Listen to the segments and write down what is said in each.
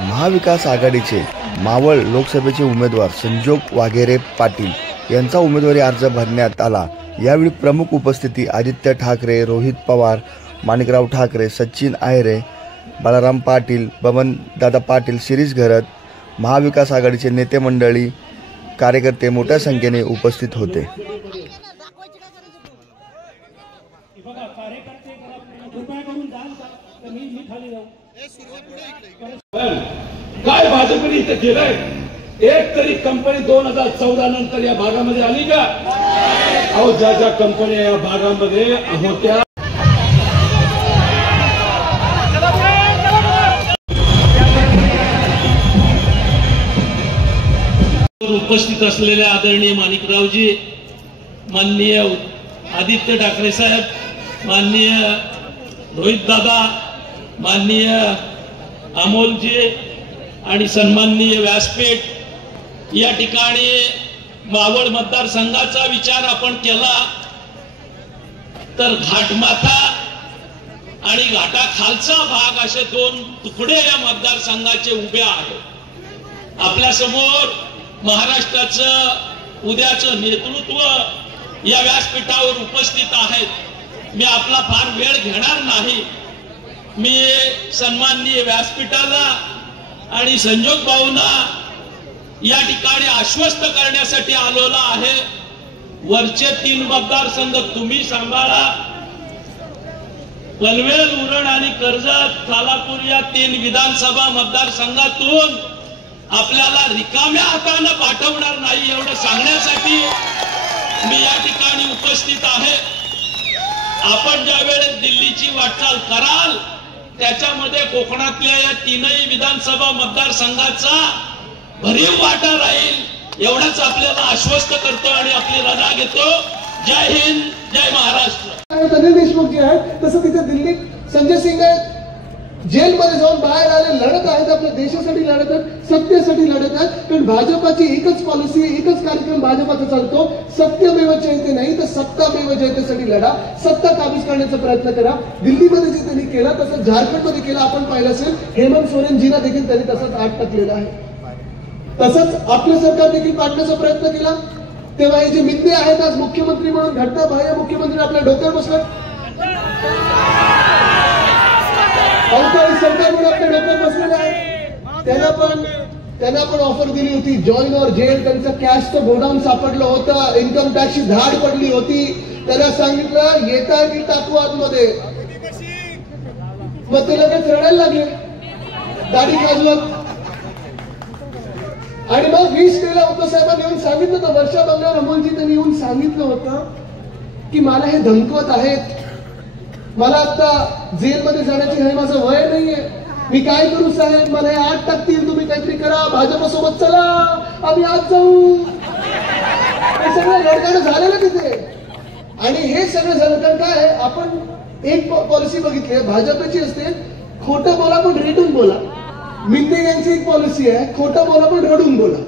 महाविकास आघाडीचे मावळ लोकसभेचे उमेदवार संजोग वाघेरे पाटील यांचा उमेदवारी अर्ज भरण्यात आला। यावेळी प्रमुख उपस्थिती आदित्य ठाकरे, रोहित पवार, माणिकराव ठाकरे, सचिन आहेरे, बाळाराम पाटील, बबनदादा पाटील, शिरीष घरत, महाविकास आघाडीचे नेते मंडळी, कार्यकर्ते मोठ्या संख्येने उपस्थित होते। काय भाजपने इथे केलंय? एक तरी कंपनी 2014 नंतर या भागामध्ये आली का? अहो ज्या ज्या कंपन्या या भागामध्ये होत्या उपस्थित असलेले आदरणीय माणिकरावजी, माननीय आदित्य ठाकरे साहेब, माननीय रोहित दादा, माननीय अमोलजी आणि सन्माननीय व्यासपीठ, या ठिकाणी मावळ मतदारसंघाचा विचार आपण केला तर घाटमाथा आणि घाटाखालचा भाग असे दोन तुकडे या मतदारसंघाचे उभे आहेत। आपल्या समोर महाराष्ट्राचं उद्याचं नेतृत्व या व्यासपीठावर उपस्थित आहेत। मी आपला फार वेळ घेणार नाही। मी सन्माननीय व्यासपीठाला आणि संजोग भाऊंना या ठिकाणी आश्वस्त करण्यासाठी आलेलो आहे। वरचे 3 मतदारसंघ तुम्ही सांभाळा। पनवेल, उरण आणि कर्जत, खालापूर या 3 विधानसभा मतदारसंघातून आपल्याला रिकाम्या हाताने पाठवणार नाही एवढं सांगण्यासाठी मी या ठिकाणी उपस्थित आहे। आपण ज्या वेळेस दिल्लीची वाटचाल कराल त्याच्यामध्ये कोकणातल्या या 3ही विधानसभा मतदारसंघाचा भरीव वाटा राहील एवढंच आपल्याला आश्वस्त करतो आणि आपली रजा घेतो। जय हिंद, जय महाराष्ट्र। अनिल देशमुख जे आहेत तसं तिथे दिल्लीत संजय सिंग आहेत, जेलमध्ये जाऊन बाहेर आले, लढत आहेत, आपल्या देशासाठी लढत आहेत, सत्तेसाठी लढत आहेत। कारण भाजपाची एकच पॉलिसी, एकच कार्यक्रम भाजपाचा चालतो, सत्यमेव जयते नाही तर सत्तामेव जयतेसाठी लढा, सत्ता काबीज करण्याचा प्रयत्न करा। दिल्लीमध्ये जे त्यांनी केला तसं झारखंडमध्ये केला आपण पाहिलं असेल। हेमंत सोरेनजींना देखील त्यांनी तसंच आत टाकलेला आहे। तसंच आपलं सरकार देखील पाडण्याचा प्रयत्न केला। तेव्हा हे जे मित्र आहेत आज मुख्यमंत्री म्हणून घटना बाह्य मुख्यमंत्री आपल्या डोक्यावर बसतात, अवकाळी सरकार म्हणून आपल्या डोक्यावर बसलेलं आहे। त्यांना पण ऑफर दिली होती जॉईन और जेल। त्यांचं कॅशचं गोडाऊन सापडलं होतं, इन्कम टॅक्सची धाड पडली होती। त्यांना सांगितलं येता की टाकू आतमध्ये, मग ते लगेच रडायला लागले, दाढी खाजवत। आणि मग 20 मेला उद्धवसाहेबांनी येऊन सांगितलं होतं, वर्षा बंगल्यावर अमोलजी त्यांनी येऊन सांगितलं होतं की मला हे धमकवत आहेत, मला आता जेलमध्ये जाण्याची हे माझं वय नाहीये, मी काय करू साहेब, मला हे आत टाकतील, तुम्ही काहीतरी करा, भाजपसोबत चला, आम्ही आत जाऊ। हे सगळं लढणं झालेलं तिथे। आणि हे सगळं झालं तर काय, आपण एक पॉलिसी बघितली भाजपची असते, खोटं बोला पण रेटून बोला। मिंदे यांची एक पॉलिसी आहे, खोटं बोला पण रडून बोला।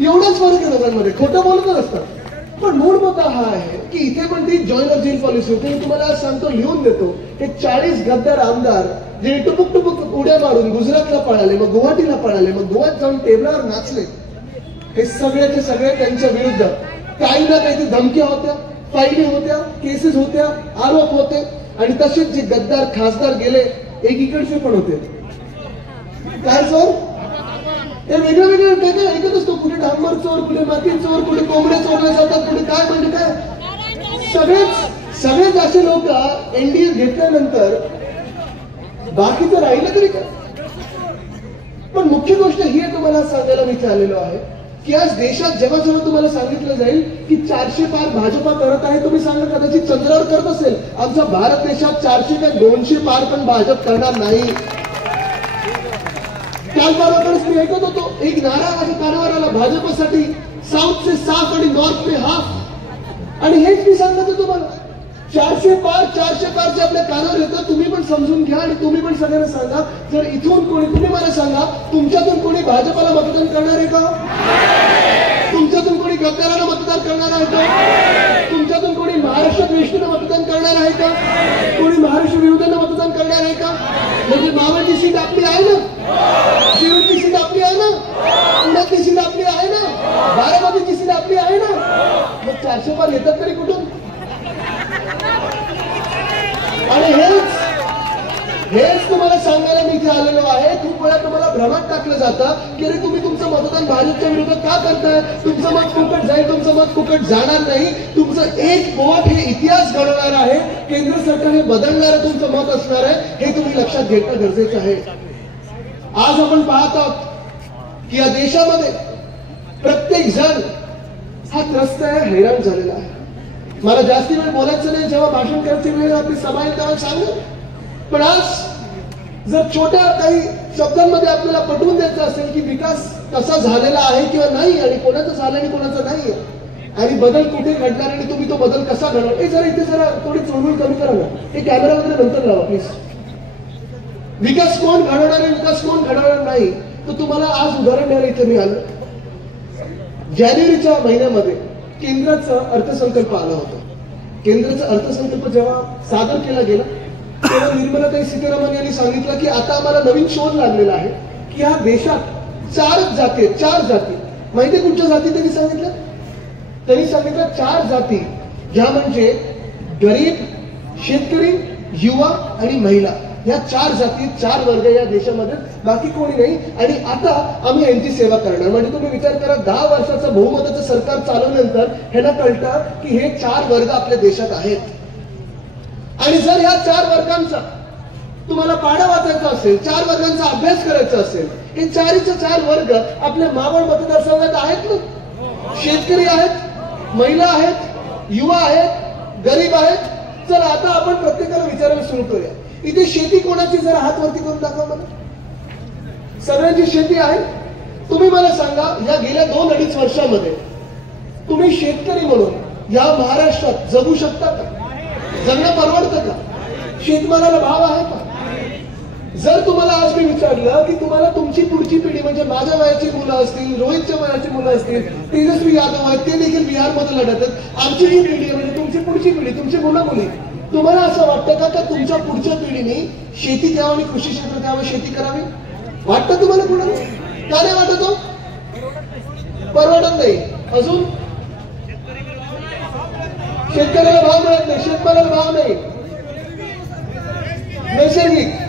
एवढाच फरक आहे दोघांमध्ये, खोटं बोलतच असतात। पण मूळ मुद्दा हा आहे की इथे पण ती जॉईन ऑफ जेल पॉलिसी होती। मी तुम्हाला सांगतो, लिहून देतो, हे 40 गद्दार आमदार जे टुपुक टुपुक उड्या मारून गुजरातला पळाले, मग गुवाहाटीला पळाले, मग गोव्यात जाऊन टेबलावर नाचले, हे सगळे त्यांच्या विरुद्ध काही ना काही धमक्या होत्या, फायली होत्या, केसेस होत्या, आरोप होते। आणि तसेच जे गद्दार खासदार गेले एकीकडचे पण होते। काय चोर ते वेगळं काय ऐकत असतो, कुठे डांबर चोर, कुठे माती चोर, कुठे कोंबड्या चोरल्या जातात, कुठे काय म्हणजे काय, सगळेच असे लोक एनडीए घेतल्यानंतर बाकीचं राहिलं तरी काय। पण मुख्य गोष्ट ही तुम्हाला सांगायला मी चाललेलो आहे की आज देशात जेव्हा जेव्हा तुम्हाला सांगितलं जाईल की 400 पार भाजपा करत आहे, तुम्ही सांगा कदाचित चंद्रावर करत असेल, आमचा भारत देशात 400 काय 200 पार पण भाजप करणार नाही। काल बरोबरच मी ऐकत होतो, एक नारा माझ्या कानावर आला भाजपसाठी, साऊथ से साफ आणि नॉर्थ में हाफ। आणि हेच मी सांगतो तुम्हाला, 400 पार जे आपल्या कानावर येतं, तुम्ही पण समजून घ्या आणि तुम्ही पण सगळ्यांना सांगा। जर इथून कोणी, तुम्ही मला सांगा, तुमच्यातून कोणी भाजपाला मतदान करणार आहे का? तुमच्यातून कोणी गद्दाराला मतदान करणार आहे का? तुमच्यातून कोणी महाराष्ट्र द्वेषीला मतदान करणार आहे का? कोणी महाराष्ट्र विरोधाला मतदान करणार आहे का? म्हणजे मावळची सीट आपली आहे ना। तुम्हाला भ्रमात टाकलं जातं की अरे तुम्ही तुमचं मतदान भाजपच्या विरोधात का करताय, तुमचं मत फुकट जाईल, तुमचं मत फुकट जाणार नाही, तुमचं एक वोट हे इतिहास घडवणार आहे, केंद्र सरकार हे बदलणारं तुमचं मत असणार आहे, हे तुम्ही लक्षात घेणं गरजेचं आहे. आज आपण पाहत आहोत की या देशामध्ये प्रत्येक जण हा त्रस्त आहे, हैराण झालेला आहे. मला जास्ती वेळ बोलायचं नाही, जेव्हा भाषण करायची वेळ आपली सभा आहे तेव्हा सांगू. पण आज जर छोट्या काही शब्दांमध्ये आपल्याला पटवून द्यायचं असेल की विकास कसा झालेला आहे किंवा नाही, आणि कोणाचा झाला आणि कोणाचा नाही, आणि बदल कुठे घडणार आणि तुम्ही तो बदल कसा घडवणार, हे जरा इथे जरा थोडी चळवळ कमी करा ना. हे कॅमेरा वगैरे नंतर लावा प्लीज. विकास कोण घडवणार आहे, विकास कोण घडवणार नाही, तर तुम्हाला आज उदाहरण द्यायला इथे मी आलो. जानेवारीच्या महिन्यामध्ये केंद्राचा अर्थसंकल्प आला होता. केंद्राचा अर्थसंकल्प जेव्हा सादर केला गेला तेव्हा निर्मलाताई सीतारामन यांनी सांगितलं की आता आम्हाला नवीन शोध लागलेला आहे की या देशात चार जाती माहिती कुठच्या जाती त्यांनी सांगितलं 4 जाती, ह्या म्हणजे गरीब, शेतकरी, युवा आणि महिला. या 4 जाती, 4 वर्ग या देशामध्ये, बाकी कोणी नाही. आणि आता आम्ही यांची सेवा करणार. म्हणजे तुम्ही विचार करा, 10 वर्षाचं बहुमताचं सरकार चालवल्यानंतर ह्यांना कळतं की हे 4 वर्ग आपल्या देशात आहेत. आणि जर ह्या 4 वर्गांचा तुम्हाला पाढा वाचायचा असेल, 4 वर्गांचा अभ्यास करायचा असेल, हे 4 वर्ग आपल्या मावळ मतदारसंघात आहेत ना. शेतकरी आहेत, महिला आहेत, युवा आहेत, गरीब आहेत. चला आता आपण प्रत्येकाला विचारायला सुरू करूया, इथे शेती कोणाची, जरा हात वरती करून दाखवा मला. सगळ्यांची शेती आहे. तुम्ही मला सांगा, या गेल्या 2-2.5 वर्षामध्ये तुम्ही शेतकरी म्हणून या महाराष्ट्रात जगू शकता का? जगणं परवडतं का? शेतमालाला भाव आहे का? जर तुम्हाला आज मी विचारलं की तुम्हाला तुमची पुढची पिढी म्हणजे माझ्या वयाची मुलं असतील, रोहितच्या वयाची मुलं असतील, तेजस्वी यादव आहेत, ते देखील बिहारमध्ये लढतात, आमची जी पिढी म्हणजे तुमची पुढची पिढी, तुमची मुलं मुली, तुम्हाला असं वाटतं का तुमच्या पुढच्या पिढीने शेती द्यावं आणि कृषी क्षेत्र द्यावं, शेती करावी? वाटतं तुम्हाला कुणाला? का नाही वाटत हो? परवडत नाही. अजून शेतकऱ्याला भाव मिळत नाही, शेतमालाला भाव नाही. नैसर्गिक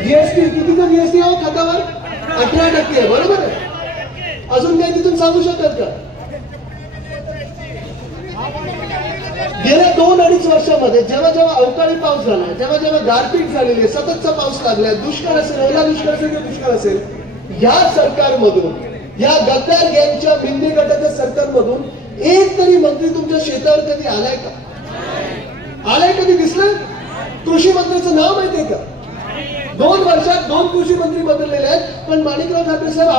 जीएसटी, कितीचा जीएसटी हो खतावर? 18% आहे, बरोबर आहे. अजून काही तिथून सांगू शकतात का? गेल्या 2-2.5 वर्षामध्ये जेव्हा जेव्हा अवकाळी पाऊस झाला, जेव्हा जेव्हा गारपीट झालेली आहे, सततचा पाऊस लागलाय, दुष्काळ असेल, ओला दुष्काळ असेल किंवा दुष्काळ असेल, या सरकारमधून, या गद्दार गँगच्या मिंदे गटाच्या सरकारमधून एक तरी मंत्री तुमच्या शेतावर कधी आलाय का? आलाय कधी दिसलं? कृषी मंत्र्याचं नाव माहितीये का? 2 वर्षात 2 कृषी मंत्री बदललेले आहेत. पण माणिकराव ठाकरे साहेब,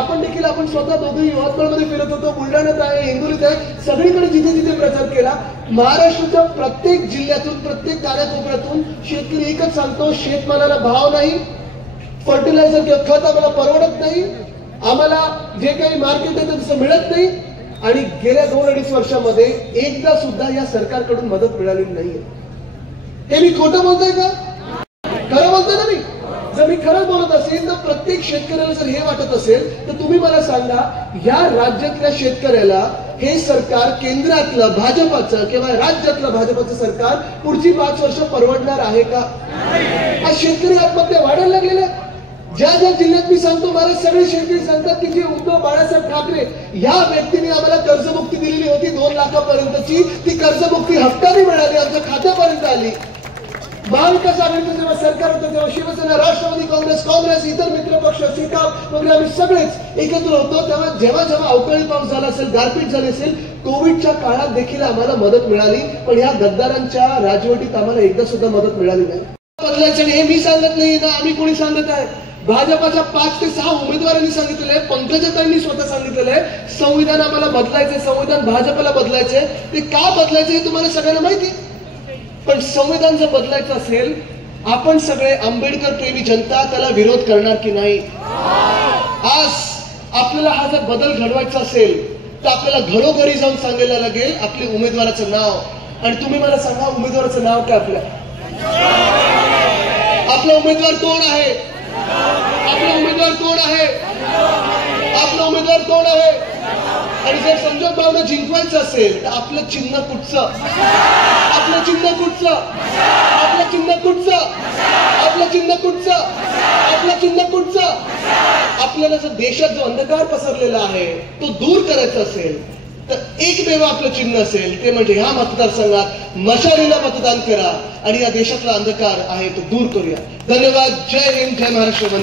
आपण स्वतः दोघे यवतमाळमध्ये फिरत होतो, बुलढाण्यात आहे, हिंगोलीत आहे, सगळीकडे जिथे जिथे प्रचार केला. महाराष्ट्राच्या प्रत्येक जिल्ह्यातून, प्रत्येक कानाकोपऱ्यातून शेतकरी एकच सांगतो, शेतमालाला भाव नाही, फर्टिलायझर किंवा खत आम्हाला परवडत नाही, आम्हाला जे काही मार्केट आहे तसं मिळत नाही. आणि गेल्या 2-2.5 वर्षामध्ये एकदा सुद्धा या सरकारकडून मदत मिळालेली नाहीये. हे मी खोटं बोलतोय का? खरं बोलतोय ना मी? जर मी खरं बोलत असेल तर प्रत्येक शेतकऱ्याला जर हे वाटत असेल तर तुम्ही मला सांगा, या राज्यातल्या शेतकऱ्याला हे सरकार, केंद्रातलं भाजपाचं किंवा राज्यातलं भाजपाचं सरकार पुढची 5 वर्ष परवडणार आहे का? आज शेतकरी आत्महत्या वाढायला लागलेल्या. ज्या ज्या जिल्ह्यात मी सांगतो, मला सगळे शेतकरी सांगतात की जी उद्धव बाळासाहेब ठाकरे या व्यक्तीने आम्हाला कर्जमुक्ती दिलेली होती 2 लाखापर्यंतची, ती कर्जमुक्ती हप्त्याने मिळाली, आमच्या खात्यापर्यंत आली. महाविकास आघाडीचं जेव्हा सरकार होतं तेव्हा शिवसेना, राष्ट्रवादी काँग्रेस, इतर मित्र पक्ष, सीताप वगैरे आम्ही सगळेच एकत्र होतो. तेव्हा जेव्हा जेव्हा अवकाळी पाऊस झाला असेल, गारपीट झाली असेल, कोविडच्या काळात देखील आम्हाला मदत मिळाली. पण या गद्दारांच्या राजवटीत आम्हाला एकदा सुद्धा मदत मिळाली नाही. बदलायचं हे मी सांगत नाही ना, आम्ही कोणी सांगत आहे? भाजपाच्या 5 ते 6 उमेदवारांनी सांगितलेलं आहे, पंकजाताईंनी स्वतः सांगितलेलं आहे, संविधान आम्हाला बदलायचंय, संविधान भाजपला बदलायचंय. ते का बदलायचं हे तुम्हाला सगळ्यांना माहिती आहे. पण संविधान जर बदलायचं असेल, आपण सगळे आंबेडकर प्रेमी जनता त्याला विरोध करणार की नाही? आज आपल्याला हा जर बदल घडवायचा असेल तर आपल्याला घरोघरी जाऊन सांगायला लागेल आपल्या उमेदवाराचं नाव. आणि तुम्ही मला सांगा, उमेदवाराचं नाव काय? आपला उमेदवार कोण आहे? आपला उमेदवार कोण आहे? आपला उमेदवार कोण आहे? आणि जर संजोग भावना जिंकवायचं असेल तर आपलं चिन्ह कुठचं? आपलं चिन्ह कुठचं? आपलं चिन्ह कुठचं? आपलं चिन्ह कुठचं? आपलं चिन्ह कुठचं? आपल्याला जर देशात जो अंधकार पसरलेला आहे तो दूर करायचा असेल तर एकमेव आपलं चिन्ह असेल ते म्हणजे ह्या मतदारसंघात मशालीला मतदान करा आणि या देशातला अंधकार आहे तो दूर करूया. धन्यवाद. जय हिंद, जय महाराष्ट्र.